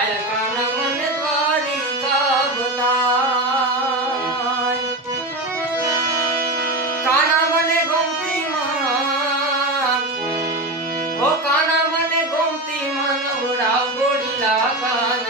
હાલ કાના મને દ્વારિકા બતાય કાના મને ગમતી માં ઓ કાના મને ગમતી માં નવડાવ ગોડીલા કાના